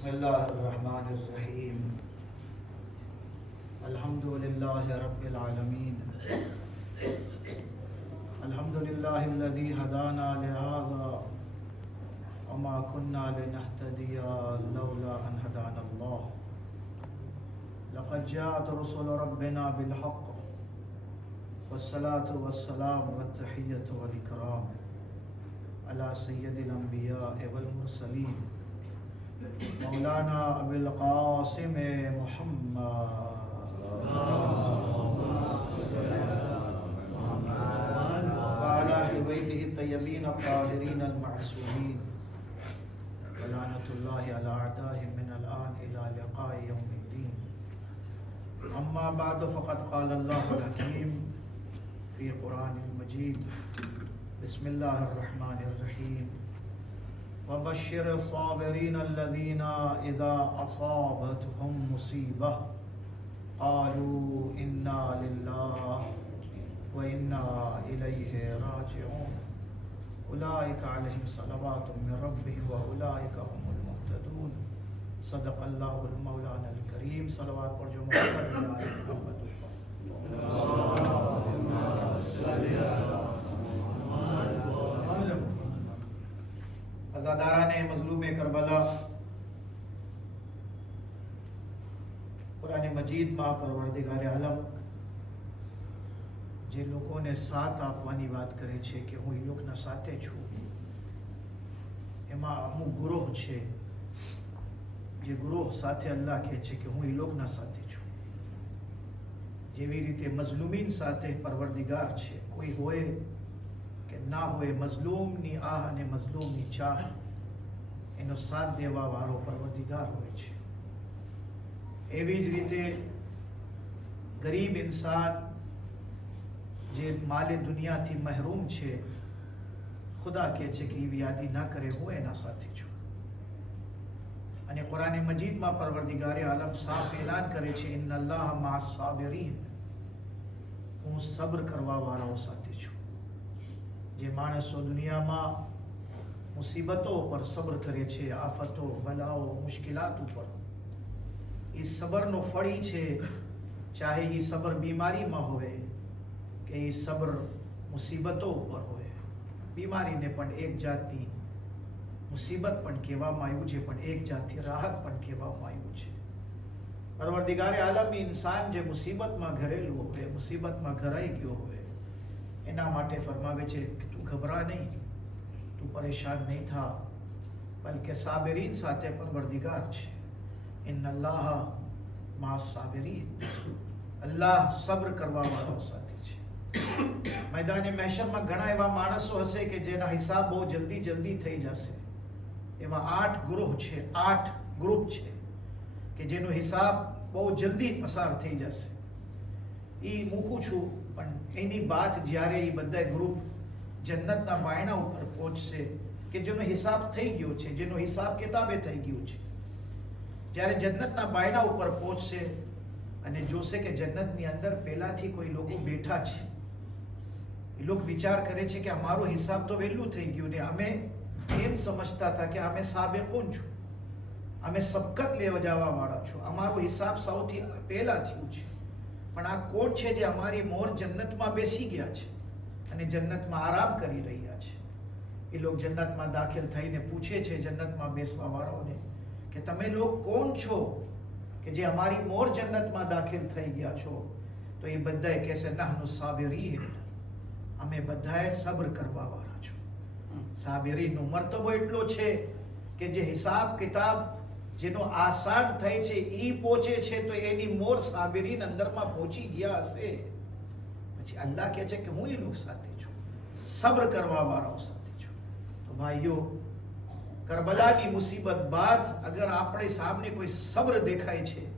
बिस्मिल्लाहिर्रहमानिर्रहीम अल्हम्दुलिल्लाहि रब्बिल आलमीन अल्हम्दुलिल्लाहिल्लज़ी हदाना लिहाज़ा वमा कुन्ना लिनहतदिया लौला अन हदानल्लाह लक़द जाअत रुसुलु रब्बिना बिल हक़्क़ वस्सलातु वस्सलामु वत्तहिय्यतु वल इकराम अला सय्यदिल अंबिया वल मुरसलीन मौलाना अबुल क़ासिम मुहम्मद वाला बैतिही तय्यबीन अत्ताहिरीन अल-मअसूमीन वलानतुल्लाहि अला अअदाहिम मिनल आन इला लिक़ाइ यौमिद्दीन अम्मा बअद फ़क़द क़ाल अल्लाहुल हकीम फ़ी क़ुरानिल मजीद बिस्मिल्लाहिर्रहमानिर्रहीम वबश्शिर साबिरीन अल्लज़ीना इज़ा असाबतहुम मुसीबह क़ालू इन्ना लिल्लाहि व इन्ना इलैहि राजिऊन उलाइका अलैहिम सलवातुम मिन रब्बिहिम व उलाइका हुमुल मुहतदून सदक़ल्लाहुल मौलानल करीम। सलवात पर जो मोहम्मद अज़ादाराने मज़लूम करबला कुरान मजीद में परवरदिगार आलम जे लोकोने साथ आपवानी बात करे छे कि हूँ ई लोकना साथे छूं एमां अमुक गुरोह छे जे गुरोह साथे अल्लाह कहे छे कि हूँ ई लोकना साथे छूं। जेवी रीते मज़लूमीन साथे परवरदिगार छे, कोई होए के ना होए मज़लूमनी आह अने मज़लूमनी चाह एनो साथ देवा वाळो परवरदिगार होय छे। एवी ज रीते गरीब इंसान जे माले दुनिया थी महरूम छे, खुदा कहे छे कि यादी ना करे हूँ एना साथे छूं। अने कुरान मजीद में परवरदिगारे आलम साफ ऐलान करे छे इन्नल्लाह मअस साबिरीन, हूँ सब्र करवा वाळाओ साथे छूं। जे माणसो दुनिया में मुसीबतों पर सब्र करे छे, आफतों बलाओ मुश्किलात पर, ई सब्रनो फळ ई छे, चाहे ई सब्र बीमारी में होवे के ई सब्र मुसीबतों पर होवे। बीमारी ने पण एक जातनी मुसीबत पण कहेवामां आव्युं छे, पण एक जातनी राहत पण कहेवामां आव्युं छे। परवरदिगारे आलम इंसान जे मुसीबत में घरेलू होवे, मुसीबत में घराई गयो होवे, एना माटे फरमावे छे कि तू घबरा नहीं, तू परेशान नहीं था, बल्कि साबिरीन साथे परवरदिगार छे। इन्नल्लाह मअस साबिरीन, अल्लाह सब्र करवा वाळो साथी छे। मैदान महशर में घणा एवा माणसो हशे के जेना हिसाब बहुत जल्दी जल्दी थई जशे। एवा 8 ग्रुप छे, 8 ग्रुप छे के जेनो हिसाब बहुत जल्दी पसार थई जशे। ई मूकું છું, पण एनी बात ज्यारे ई बधाय ग्रुप जन्नतना बायणा उपर पहोंचशे के जेनो हिसाब थई गयो छे, जेनो हिसाब किताबे थई गयो छे, ज्यारे जन्नतना बायणा उपर पहोंचशे अने जोशे के जन्नतनी अंदर पहेलाथी कोई लोको बेठा छे, ए लोग विचार करे छे कि अमारो हिसाब तो वेलू थई गयो ने अमे एम समझता था कि अमे साबिक़ून छो, अमे सबकत लेवा जावा वाळा छो, अमारो हिसाब सौथी पहेला थयुं छे। पण आ कोण छे जे अमारी मोर जन्नतमां बेसी गया छे अने जन्नतमां आराम करी रह्या छे। ए लोग जन्नतमां दाखिल थईने पूछे छे जन्नतमां बेसवा वाळाओने कि तमे लोग कोण छो कि जे अमारी मोर जन्नतमां दाखिल थई गया छो? तो ए बधाए कहेशे नहनु साबिरीन, अमे बधाए सब्र करवा वाळा छो। साबिरीनो मर्तबो एटलो छे कि जे हिसाब किताब जेनो आसान थई छे ई पહોંચે छे तो एनी मोर साबिरीन अंदरमां पહોંચી ગયા हशे। પછી अल्लाह कहे छे कि हूँ ई लोग साथे छुं, सब्र करवा वाळाओ साथे छुं। तो भाईओ, करबलानी मुसीबत बाद अगर आपणे सामने कोई सब्र देखाय छे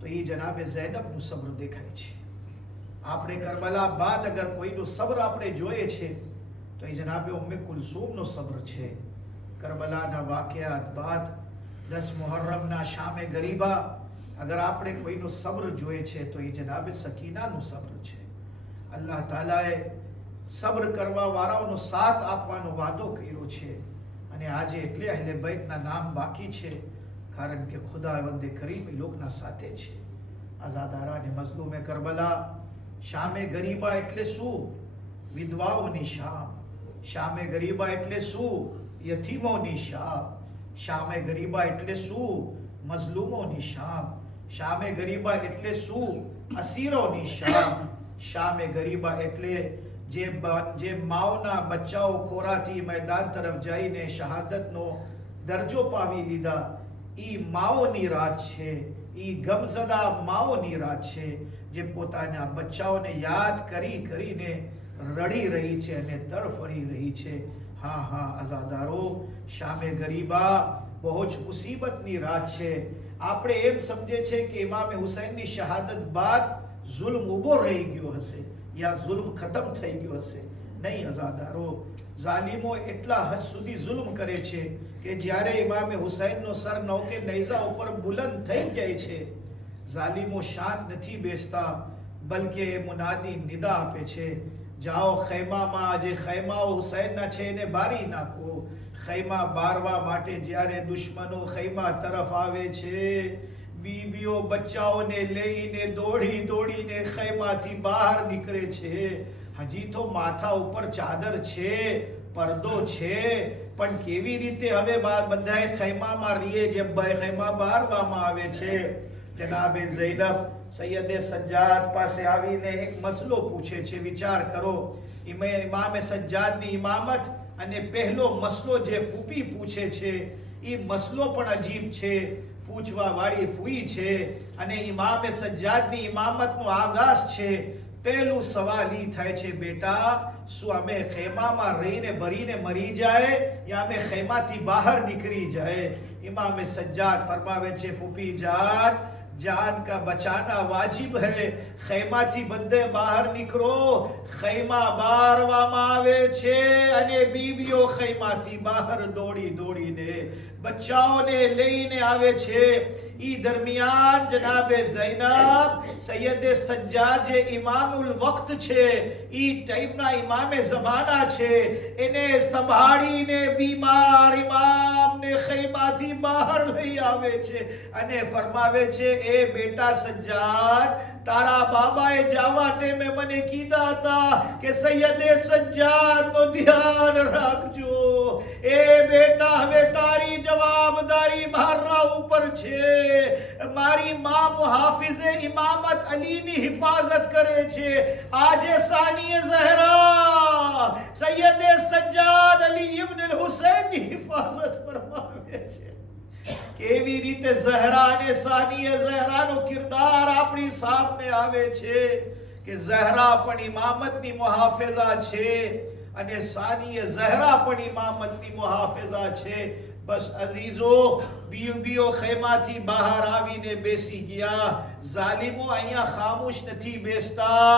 तो ये जनाबे ज़ैनबનું सब्र देखाय छे। आपणे करबला बाद अगर कोईनो सब्र आपणे जोए छे तो ये जनाबे उम्मे कुलसूमનો सब्र छे। करबलाना वाक़ियात बाद 10 मुहर्रमना शामे गरीबा अगर आपणे कोईनो सब्र जोए छे तो ये जनाबे सकीनाનું सब्र छे। अल्लाह तालाए सब्र करवा वाळाओनो साथ आपवानो वादो कर्यो छे અને આજે એટલે અહલે બૈતના નામ બાકી છે કારણ કે ખુદાવંદ કરીમ એ લોકના સાથે છે. આઝાદારા અને મઝલૂમે કરબલા, શામે ગરીબા એટલે શું? વિધવાઓની શામ. શામે ગરીબા એટલે શું? યતીમોની શામ. શામે ગરીબા એટલે શું? મઝલૂમોની શામ. શામે ગરીબા એટલે શું? અસીરોની શામ. શામે ગરીબા એટલે જે માઓના બચ્ચાઓ ખોરાથી મેદાન તરફ જઈને શહાદતનો દરજ્જો પાવી લીધા, ઈ માઓની રાત છે. ઈ ગમઝદા માઓની રાત છે જે પોતાના બચ્ચાઓને યાદ કરીને રડી રહી છે અને તડફડી રહી છે. હા હા આઝાદારો, શામે ગરીબા બહુ જ મુસીબતની રાત છે. આપણે એમ સમજે છે કે ઇમામ હુસૈનની શહાદત બાદ જુલ્મ ઊભો રહી ગયો હશે યા જુલ્મ ખતમ થઈ ગયો હશે. નહીં આઝાદારો, ઝાલિમો એટલા હદ સુધી જુલ્મ કરે છે કે જ્યારે ઇમામ હુસૈનનો સર નૌકે નેઝા ઉપર બુલંદ થઈ જાય છે, ઝાલિમો શાંત નથી બેસતા, બલકે મુનાદી નિદા આપે છે, જાઓ ખૈમામાં, જે ખૈમાઓ હુસૈનના છે એને બારી નાખો. ખૈમા બારવા માટે જ્યારે દુશ્મનો ખૈમા તરફ આવે છે, બીબીઓ બચ્ચાઓને લઈને દોડીને ખૈમાથી બહાર નીકળે છે. હજી તો માથા ઉપર ચાદર છે, પડદો છે, પણ કેવી રીતે હવે બધાએ ખૈમામાં રહીએ જે ખૈમા બારવામાં આવે છે. જનાબે ઝૈનબ સૈયદે સજ્જાદ પાસે આવીને એક મસલો પૂછે છે. વિચાર કરો, ઇમામે સજ્જાદની ઇમામત અને પહેલો મસલો જે ફૂપી પૂછે છે એ મસલો પણ અજીબ છે. પૂછવા વાળી ફૂઈ છે અને ઇમામે સજ્જાદની ઇમામતનો આગાસ છે. પહેલું સવાલ ઈ થાય છે, બેટા શું અમે ખૈમામાં રહીને ભરીને મરી જાય યા અમે ખૈમાથી બહાર નીકળી જાય? ઇમામે સજ્જાદ ફરમાવે છે, ફૂપી જાન, जान का बचाना वाजिब है, खैमाથી બધે બહાર નીકળો. ખૈમા બારવામાં આવે છે અને બીબીઓ ખૈમાથી બહાર દોડીને બચ્ચાઓને લઈને આવે છે. ઈ દરમિયાન જનાબે ઝૈનબ સૈયદે સજ્જાદ જે ઇમામુલ વક્ત છે, ઈ ટાઈમના ઇમામે ઝમાના છે, એને સંભાળીને બીમાર ઇમામને ખૈમાથી બહાર લઈ આવે છે અને ફરમાવે છે, એ બેટા સજ્જાદ, તારા બાબાએ જવા ટાઈમે મને કીધા હતા કે સૈયદે સજ્જાદનો ધ્યાન રાખજો. એ બેટા હવે તારી જવાબદારી મારા ઉપર છે. મારી માં મુહાફિઝે ઇમામત અલીની હિફાજત કરે છે. આજે સાનીએ ઝહરા સૈયદે સજ્જાદ અલી ઇબ્ન હુસૈનની હિફાજત ફરમાવે છે. કેવી રીતે ઝહરા અને સાનીએ ઝહરાનો કિરદાર આપણી સામે આવે છે કે ઝહરા પણ ઇમામતની મુહાફિઝા છે અને સાનીએ ઝહરા પણ ઇમામતની મુહાફિઝા છે. બસ અઝીઝો, બીબીઓ ખૈમાથી બહાર આવીને બેસી ગયા. ઝાલિમો અહીંયા ખામોશ નથી બેસતા,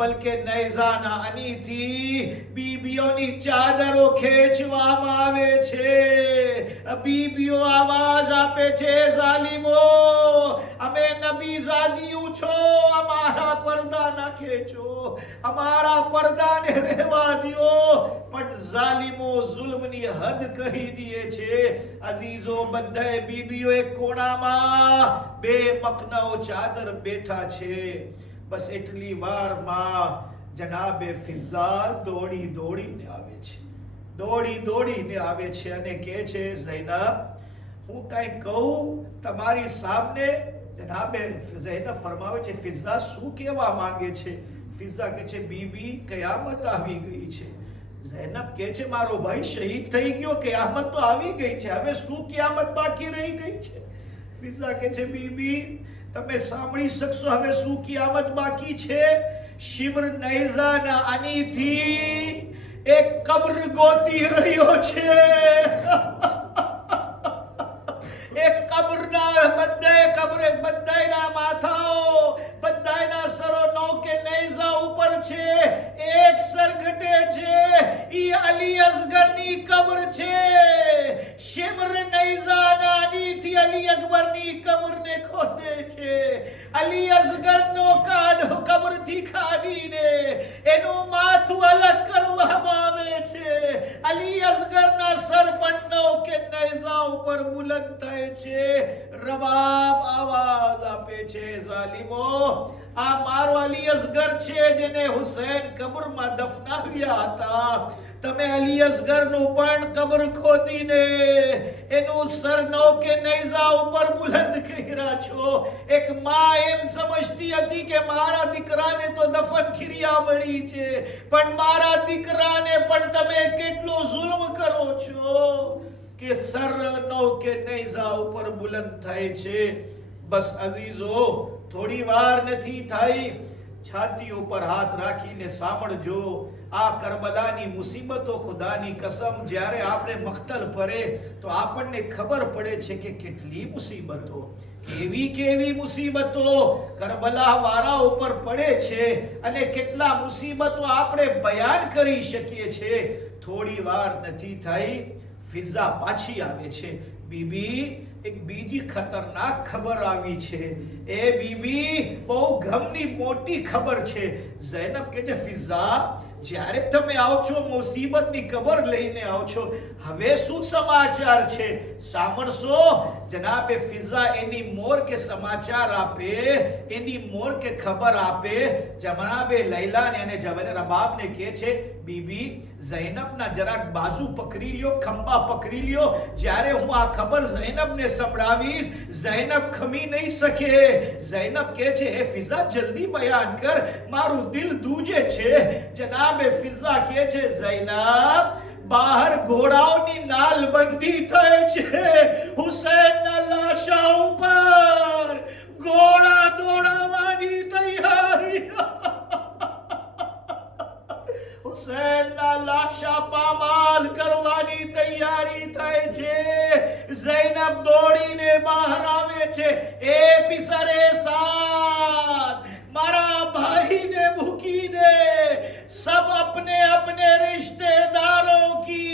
બલકે નેઝાના અનીથી બીબીઓની ચાદરો ખેંચવામાં આવે છે. બીબીઓ આવાજ આપે છે, ઝાલિમો, અમે નબીઝાદીઓ છો, અમારા પડદા ના ખેંચો, અમારા પડદાને રહેવા દો. પણ ઝાલિમો જુલ્મની હદ કહી દીએ છે. અઝીઝો, બધાએ બીબીઓ એક કોણામાં બે મકનાઓ ચાદર બેઠા છે. બસ એટલી વારમાં જનાબે ફિઝા દોડીને આવે છે અને કહે છે, ઝૈનબ, હું કઈ કહું તમારી સામે? જનાબે ઝૈનબ ફરમાવે છે, ફિઝા શું કહેવા માંગે છે? ફિઝા કહે છે, બીબી, કયામત આવી ગઈ છે. ઝૈનબ કહે છે, મારો ભાઈ શહીદ થઈ ગયો, કયામત તો આવી ગઈ છે, હવે શું કયામત બાકી રહી ગઈ છે? ફિઝા કહે છે, બીબી, તમે સાંભળી શકશો હવે શું કયામત બાકી છે? શિબ્ર નેઝાના અનીથી એક કબ્ર ગોતી રહ્યો છે. એક કબ્રના બધાયના માથાઓ, બધાયના સરો નૌકે નેઝા ઉપર છે. એક સર ઘટે છે, ઈ અલી અસગરની કબ્ર છે. શિબ્ર નેઝાના અનીથી થી અલી અકબરની કબરને ખોદે છે. અલી અસગરનો કાઢો કબરથી કાઢીને એનું માથું અલગ કરવામાં આવે છે. અલી અસગરના સર પણ નવ કે નેઝા ઉપર બુલંદ થાય છે. રબાબ આવાજ આપે છે, ઝાલિમો, આ મારો અલી અસગર છે જેને હુસૈન કબરમાં દફનાવ્યા હતા. તમે અલી અસગરનું પણ કબર ખોદીને એનું સર નવ કે નેઝા ઉપર બુલંદ કર્યા છો. એક માં એમ સમજતી હતી કે મારા દીકરાને તો દફન ખીરિયા મળી છે, પણ મારા દીકરાને પણ તમે કેટલો જુલ્મ કરો છો કે સર નવ કે નેઝા ઉપર બુલંદ થાય છે. બસ અઝીઝો, થોડી વાર નથી થઈ, છાતી ઉપર હાથ રાખીને સાંભળજો. આ કરબલાની મુસીબતો, ખુદાની કસમ, જ્યારે આપણે મખ્તલ પરે તો આપણને ખબર પડે છે કે કેટલી મુસીબતો, કેવી મુસીબતો કરબલા વાળા ઉપર પડે છે અને કેટલા મુસીબતો આપણે બયાન કરી શકીએ છીએ. થોડી વાર નથી થઈ, ફિઝા પાછી આવે છે. બીબી, એક બીજી ખતરનાક ખબર આવી છે. એ બીબી, બહુ ગમની મોટી ખબર છે. ઝૈનબ કહે છે, ફિઝા, જ્યારે તમે આવો છો મુસીબતની ખબર લઈને આવો છો, હવે શું સમાચાર છે? સાંભળશો? જનાબે ફિઝા એની મોર કે સમાચાર આપે, એની મોર કે ખબર આપે. જનાબે લૈલાને અને જવાને રબાબને કહે છે, બીબી, ઝૈનબના જરાક બાજુ પકડી લ્યો, ખંભા પકડી લ્યો. જ્યારે હું આ ખબર ઝૈનબને સંભળાવીશ, ઝૈનબ ખમી નહીં શકે. ઝૈનબ કહે છે, હે ફિઝા, જલ્દી બયાન કર, મારું દિલ ધ્રુજે છે. જનાબે ફિઝા કહે છે, ઝૈનબ, બહાર ઘોડાઓની નાલબંધી થઈ છે. હુસૈનના લાશા ઉપર ઘોડા દોડાવવાની તૈયારી. હુસૈનના લાશા પામાલ કરવાની તૈયારી થાય છે. ઝૈનબ દોડીને બહાર આવે છે. એ પિસરે સાથ, મારા ભાઈને ભૂકી દે. सब अपने अपने रिश्तेदारों की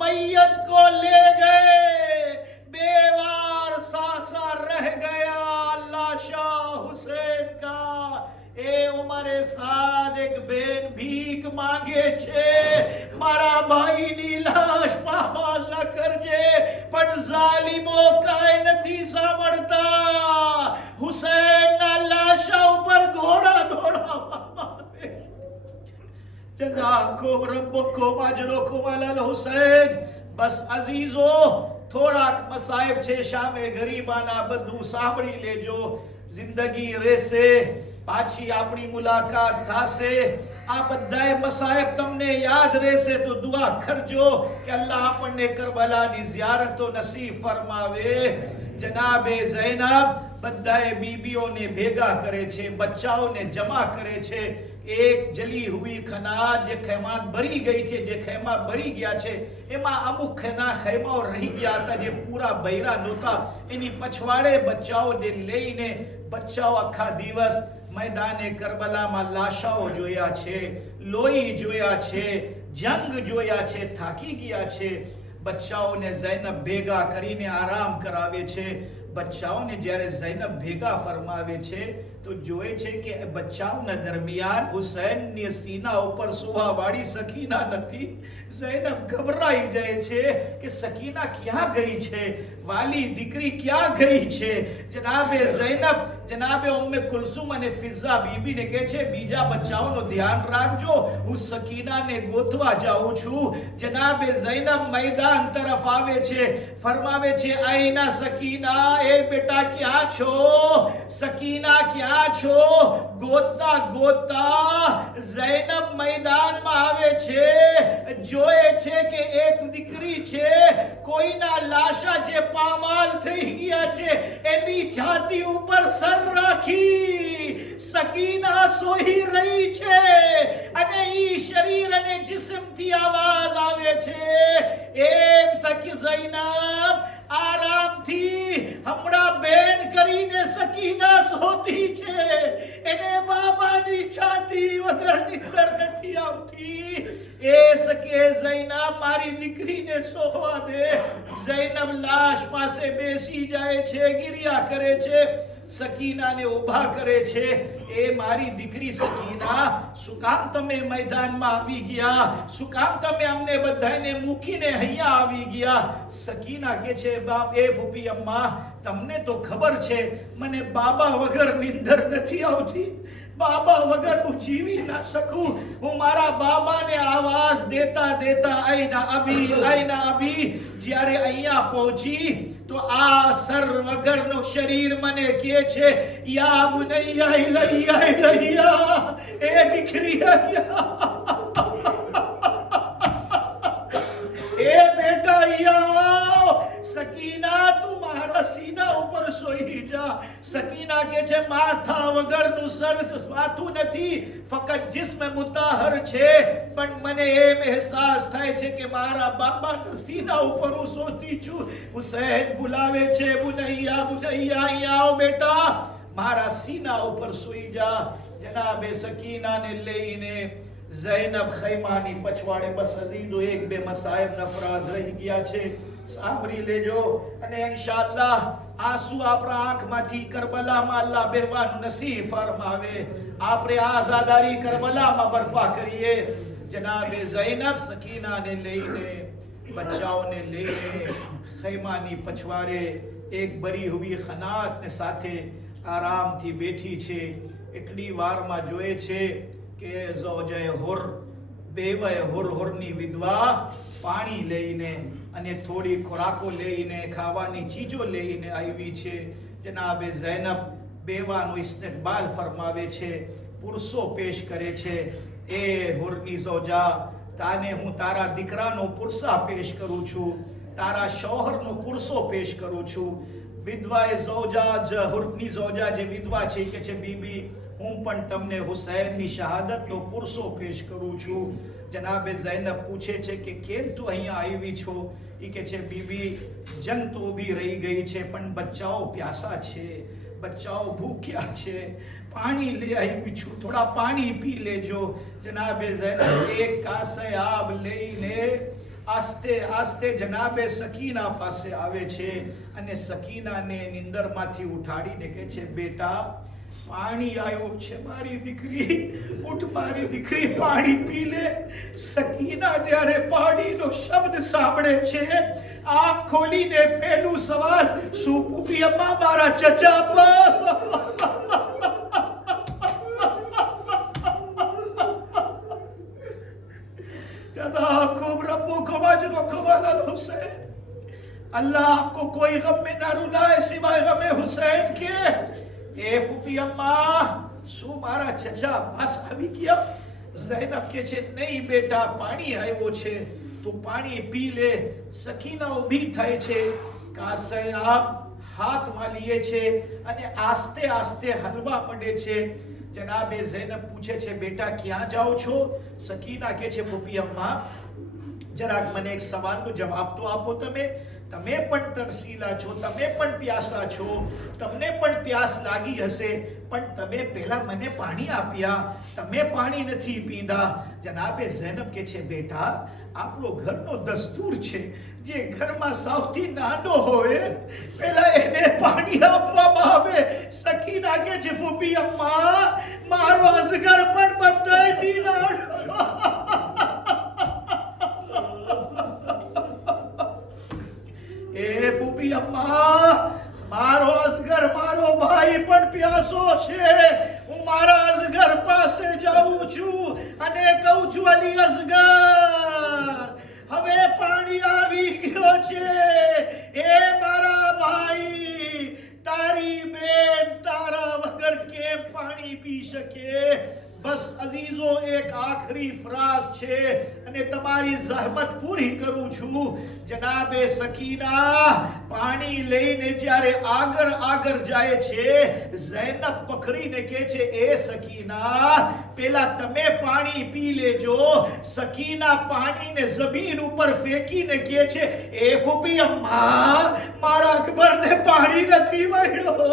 मैयत को ले गए. बेवार सासा रह गया लाशा हुसैन का. ए उमरे साथ एक બેન ભીખ માંગે છે, મારા ભાઈની લાશ પામાલ ન કરજે. પણ ઝાલિમો કાંઈ નથી સાંભળતા. હુસૈનના લાશા ઉપર ઘોડા દોડાવવામાં આવે છે. જઝાકુમ રબ્બુકુમ અજરુકુમ અલલ હુસૈન. બસ અઝીઝો, થોડાક મસાયબ છે શામે ગરીબાના, બધું સાંભળી લેજો. જિંદગી રહેશે, પાછી આપણી મુલાકાત થશે. આ બધાય મસાયબ તમને યાદ રહેશે તો દુઆ કરજો કે અલ્લાહ આપણને કરબલાની ઝિયારતો નસીબ ફરમાવે. જનાબે ઝૈનબ બધાએ બીબીઓને ભેગા કરે છે, બચ્ચાઓને જમા કરે છે. એક જલી હુઈ ખનાત, જે ખેમાત ભરી ગઈ છે, જે ખેમા ભરી ગયા છે, એમાં અમુક ખેમાઓ રહી ગયા હતા જે પૂરા બૈરા નહોતા. એની પછવાડે બચ્ચાઓને લઈને બચ્ચાઓ આખા દિવસ मैदान करबलाમાં લાશાઓ જોયા છે, લોહી જોયા છે, જંગ જોયા છે, થાકી ગયા છે. બચ્ચાઓને ઝૈનબ ભેગા કરીને આરામ કરાવે છે. બચ્ચાઓને જ્યારે ઝૈનબ ભેગા ફરમાવે છે તો જોવે છે કે બચ્ચાઓના દરમિયાન હુસૈનની સીના ઉપર સુવાવાળી સકીના નથી. ઝૈનબ ગભરાઈ જાય છે કે સકીના ક્યાં ગઈ છે, વાલી દીકરી ક્યાં ગઈ છે. જનાબે ઝૈનબ જનાબે ઉમ્મે કુલસુમ અને ફિઝા બીબીને કહે છે, બીજા બચ્ચાઓનું ધ્યાન રાખજો, હું સકીનાને ગોતવા જાઉં છું. જનાબે ઝૈનબ मैदान તરફ આવે છે, ફરમાવે છે, આઈના સકીના, એ બેટા ક્યાં છો, સકીના ક્યાં છો. ગોતતા ગોતતા ઝૈનબ मैदाનમાં આવે છે, જોયે છે કે એક દીકરી છે, કોઈના લાશા જે પામાલ થઈ ગયા છે એની છાતી ઉપર સર રાખી સકીના સોઈ રહી છે અને ઈ શરીર અને જિસ્મથી આવાજ આવે છે, એમ સકી ઝૈનબ આરામથી હમણાં બેન કરીને સકીના સોતી છે, એને બાબાની છાતી વગર નીંદર નથી આવતી. એ સકે ઝૈનબ મારી દીકરીને સોવા દે. ઝૈનબ લાશ પાસે બેસી જાય છે, ગિરિયા કરે છે, સકીનાને ઊભા કરે છે. એ મારી દીકરી સકીના, શું કામ તમે મેદાનમાં આવી ગયા? શું કામ તમે અમને બધાને મૂકીને અહીંયા આવી ગયા? સકીના કે છે, બાપ એ ફૂફી અમ્મા, તમને તો ખબર છે મને બાબા વગર નીંદર નથી આવતી. બાબા વગર હું જીવી ના શકું. હું મારા બાબાને આવાજ દેતા દેતા આઈના અભી જ્યારે અહીંયા પહોંચી તો આ સર વગરનો શરીર મને કહે છે, યા બુનૈયા ઇલૈયા ઇલૈયા, એ દીકરી એ બેટા યા. સકીના તું મારા સીના ઉપર સોઈ જા. સકીના કે છે માથા વગરનું સર માથું નથી, ફક્ત જિસ્મ મુતાહર છે, પણ મને એમ અહેસાસ થાય છે કે મારા બાબાના સીના ઉપર હું સોતી છું. હુસૈન બોલાવે છે, બુનૈયા બુનૈયા અહીંયા આવ બેટા, મારા સીના ઉપર સોઈ જા. જનાબે સકીનાને લઈને ઝૈનબ ખૈમાની પછવાડે. બસ હજી એક બે મસાયબ નફરાજ રહી ગયા છે, સાંભળી લેજો અને ઇન્શાઅલ્લાહ આંસુ આપણા આંખમાંથી કરબલામાં અલ્લાહ બેહવાનું નસીબ ફરમાવે. આપણે આઝાદારી કરબલામાં બરપા કરીએ. જનાબે ઝૈનબ સકીનાને લઈને, બચ્ચાઓને લઈને ખૈમાની પછવાડે એક બરી હુઈ ખનાતને સાથે આરામથી બેઠી છે. એટલી વારમાં જોએ છે કે ઝૌજે હુર, બેવાએ હુરની વિધવા પાણી લઈને અને થોડી ખોરાકો લઈને, ખાવાની ચીજો લઈને આવી છે. જનાબે ઝૈનબ બેવાનું ઇસ્તકબાલ ફરમાવે છે, પુરસો પેશ કરે છે. એ હુરની ઝૌજા, તાને હું તારા દીકરાનો પુરસા પેશ કરું છું, તારા શૌહરનો પુરસો પેશ કરું છું. વિધવાએ ઝૌજા, હુરની ઝૌજા જે વિધવા છે કે છે, બીબી હું પણ તમને હુસૈનની શહાદતનો પુરસો પેશ કરું છું. જનાબે ઝૈનબ પૂછે છે કે કેમ તું અહીંયા આવી છો? એ કે છે, બીબી જંગ તો ઊભી રહી ગઈ છે, પણ બચ્ચાઓ પ્યાસા છે, બચ્ચાઓ ભૂખ્યા છે, પાણી લઈ આવી છું, થોડા પાણી પી લેજો. જનાબે ઝૈનબ એક કાસે આબ લઈને આસ્તે આસ્તે જનાબે સકીના પાસે આવે છે અને સકીનાને નિંદરમાંથી ઉઠાડીને કહે છે, બેટા પાણી આવ્યો છે, મારી દીકરી ઉઠ, મારી દીકરી પાણી પી લે. સકીના જ્યારે પાણીનો શબ્દ સાંભળે છે, આંખ ખોલીને પહેલું સવાલ, શું ફૂફી અમ્મા મારા ચચા બસ. जज़ाकुम रब्बुकुम अजरकुम अल हुसैन. अल्लाह आपको कोई गम में ना रुलाए सिवाय गमे हुसैन के. ए फूफी अम्मा, શું મારા ચચા પાસ આવી ગયા? ઝૈનબ કે છે, નહીં બેટા, પાણી આવ્યો છે, તું પાણી પી લે. સકીના ઊભી થાય છે, કાસે આપ હાથમાં લીએ છે અને આસ્તે આસ્તે હલવા માંડે છે. જનાબે ઝૈનબ પૂછે છે, બેટા ક્યાં જાઓ છો? સકીના કે છે, ફૂફી અમ્મા જરાક મને એક સવાલનો જવાબ તો આપો. તમે પણ તરસીલા છો, તમે પણ પ્યાસા છો, તમને પણ પ્યાસ લાગી હશે, પણ તમે પહેલા મને પાણી આપ્યા, તમે પાણી નથી પીધા. જનાબે ઝૈનબ કે છે, બેટા આપણો ઘરનો દસ્તુર છે, જે ઘરમાં સૌથી નાનો હોય પહેલા એને પાણી આપવામાં આવે. સકીના કે છે, ફૂફી અમ્મા મારો અસગર પણ બધાયથી નાનો. એ ફૂફી અમ્મા મારો અસગર, મારો ભાઈ પણ પ્યાસો છે. હું મારા અસગર પાસે જાઉં છું અને કહું છું, અલી અસગર હવે પાણી આવી ગયો છે. એ મારા ભાઈ, તારી બેન તારા વગર કેમ પાણી પી શકે? બસ અઝીઝો, એક આખરી ફ્રાઝ છે અને તમારી જહેમત પૂરી કરું છું. જનાબે સકીના પાણી લઈને જ્યારે આગળ જાય છે, ઝૈનબ પકડીને કહે છે, એ સકીના પેલા તમે પાણી પી લેજો. સકીના પાણીને જમીન ઉપર ફેંકીને કહે છે, એ ફૂફી અમ્મા મારા અકબરને પાણી નથી મળ્યો,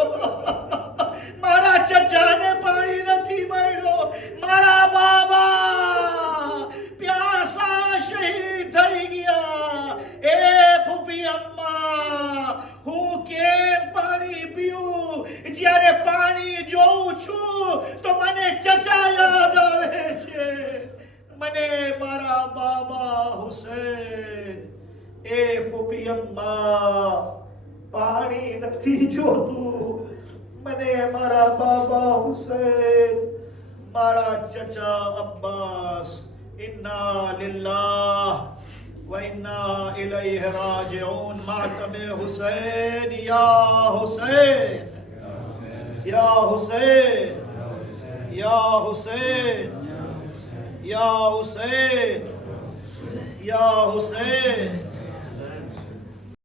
મારા ચચાને પાણી નથી મળ્યો, મારા બાબા પ્યાસા જ્યારે પાણી જોઉં છું તો મને ચચા યાદ આવે છે. મને મારા બાબા હુસૈન. એ ફૂફી અમ્મા, પાણી નથી જોતું, મને મારા બાબા હુસૈન, મારા ચચા અબ્બાસ. ઇન્ના લિલ્લાહ વ ઇન્ના ઇલૈહિ રાજિઉન. માતમે હુસૈન, યા હુસૈન, યા હુસૈન, યા હુસૈન, યા હુસૈન, યા હુસૈન.